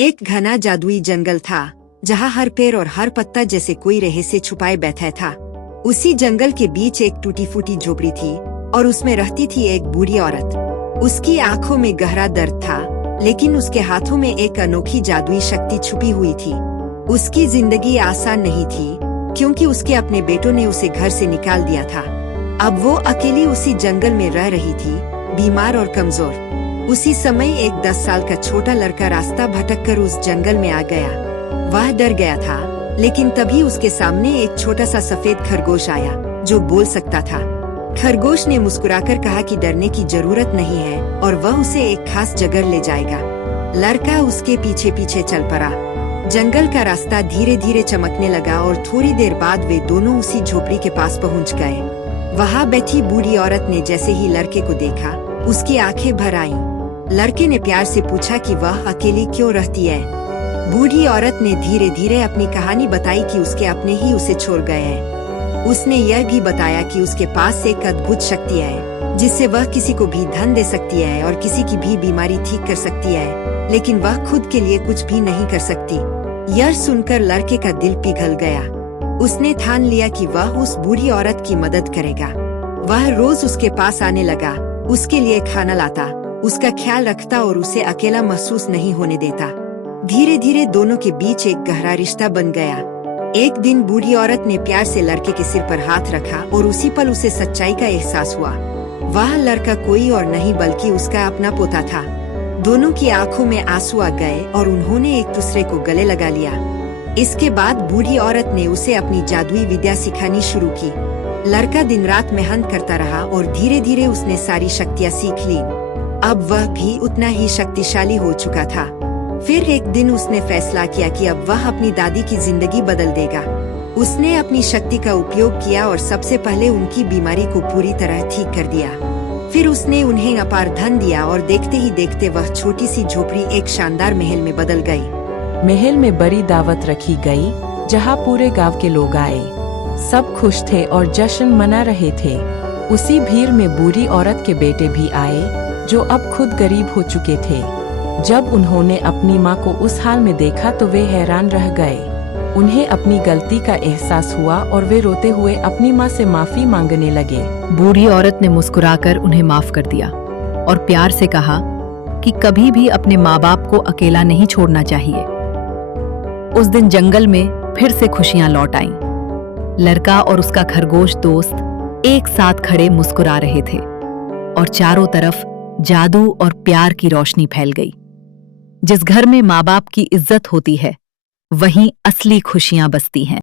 एक घना जादुई जंगल था जहाँ हर पेड़ और हर पत्ता जैसे कोई रहस्य छुपाए बैठा था। उसी जंगल के बीच एक टूटी फूटी झोपड़ी थी और उसमें रहती थी एक बूढ़ी औरत। उसकी आंखों में गहरा दर्द था, लेकिन उसके हाथों में एक अनोखी जादुई शक्ति छुपी हुई थी। उसकी जिंदगी आसान नहीं थी, क्योंकि उसके अपने बेटों ने उसे घर से निकाल दिया था। अब वो अकेली उसी जंगल में रह रही थी, बीमार और कमजोर। उसी समय एक 10 साल का छोटा लड़का रास्ता भटककर उस जंगल में आ गया। वह डर गया था, लेकिन तभी उसके सामने एक छोटा सा सफेद खरगोश आया जो बोल सकता था। खरगोश ने मुस्कुराकर कहा कि डरने की जरूरत नहीं है और वह उसे एक खास जगह ले जाएगा। लड़का उसके पीछे पीछे चल पड़ा। जंगल का रास्ता धीरे धीरे चमकने लगा और थोड़ी देर बाद वे दोनों उसी झोपड़ी के पास पहुंच गए। वहां बैठी बूढ़ी औरत ने जैसे ही लड़के को देखा, उसकी आंखें भर आईं। लड़के ने प्यार से पूछा कि वह अकेली क्यों रहती है। बूढ़ी औरत ने धीरे धीरे अपनी कहानी बताई कि उसके अपने ही उसे छोड़ गए हैं। उसने यह भी बताया कि उसके पास एक अद्भुत शक्ति है जिससे वह किसी को भी धन दे सकती है और किसी की भी बीमारी ठीक कर सकती है, लेकिन वह खुद के लिए कुछ भी नहीं कर सकती। यह सुनकर लड़के का दिल पिघल गया। उसने ठान लिया कि वह उस बूढ़ी औरत की मदद करेगा। वह रोज उसके पास आने लगा, उसके लिए खाना लाता, उसका ख्याल रखता और उसे अकेला महसूस नहीं होने देता। धीरे धीरे दोनों के बीच एक गहरा रिश्ता बन गया। एक दिन बूढ़ी औरत ने प्यार से लड़के के सिर पर हाथ रखा और उसी पल उसे सच्चाई का एहसास हुआ। वह लड़का कोई और नहीं बल्कि उसका अपना पोता था। दोनों की आंखों में आंसू आ गए और उन्होंने एक दूसरे को गले लगा लिया। इसके बाद बूढ़ी औरत ने उसे अपनी जादुई विद्या सिखानी शुरू की। लड़का दिन रात मेहनत करता रहा और धीरे धीरे उसने सारी शक्तियाँ सीख ली। अब वह भी उतना ही शक्तिशाली हो चुका था। फिर एक दिन उसने फैसला किया कि अब वह अपनी दादी की जिंदगी बदल देगा। उसने अपनी शक्ति का उपयोग किया और सबसे पहले उनकी बीमारी को पूरी तरह ठीक कर दिया। फिर उसने उन्हें अपार धन दिया और देखते ही देखते वह छोटी सी झोपड़ी एक शानदार महल में बदल गई। महल में बड़ी दावत रखी गई, जहां पूरे गांव के लोग आए। सब खुश थे और जश्न मना रहे थे। उसी भीड़ में बूढ़ी औरत के बेटे भी आए, जो अब खुद गरीब हो चुके थे। जब उन्होंने अपनी माँ को उस हाल में देखा तो वे हैरान रह गए। उन्हें अपनी गलती का एहसास हुआ और वे रोते हुए अपनी माँ से माफी मांगने लगे। बूढ़ी औरत ने मुस्कुराकर उन्हें माफ कर दिया और प्यार से कहा कि कभी भी अपने माँ बाप को अकेला नहीं छोड़ना चाहिए। उस दिन जंगल में फिर से खुशियां लौट आईं। लड़का और उसका खरगोश दोस्त एक साथ खड़े मुस्कुरा रहे थे और चारों तरफ जादू और प्यार की रोशनी फैल गई। जिस घर में माँ बाप की इज्जत होती है, वहीं असली खुशियां बसती हैं।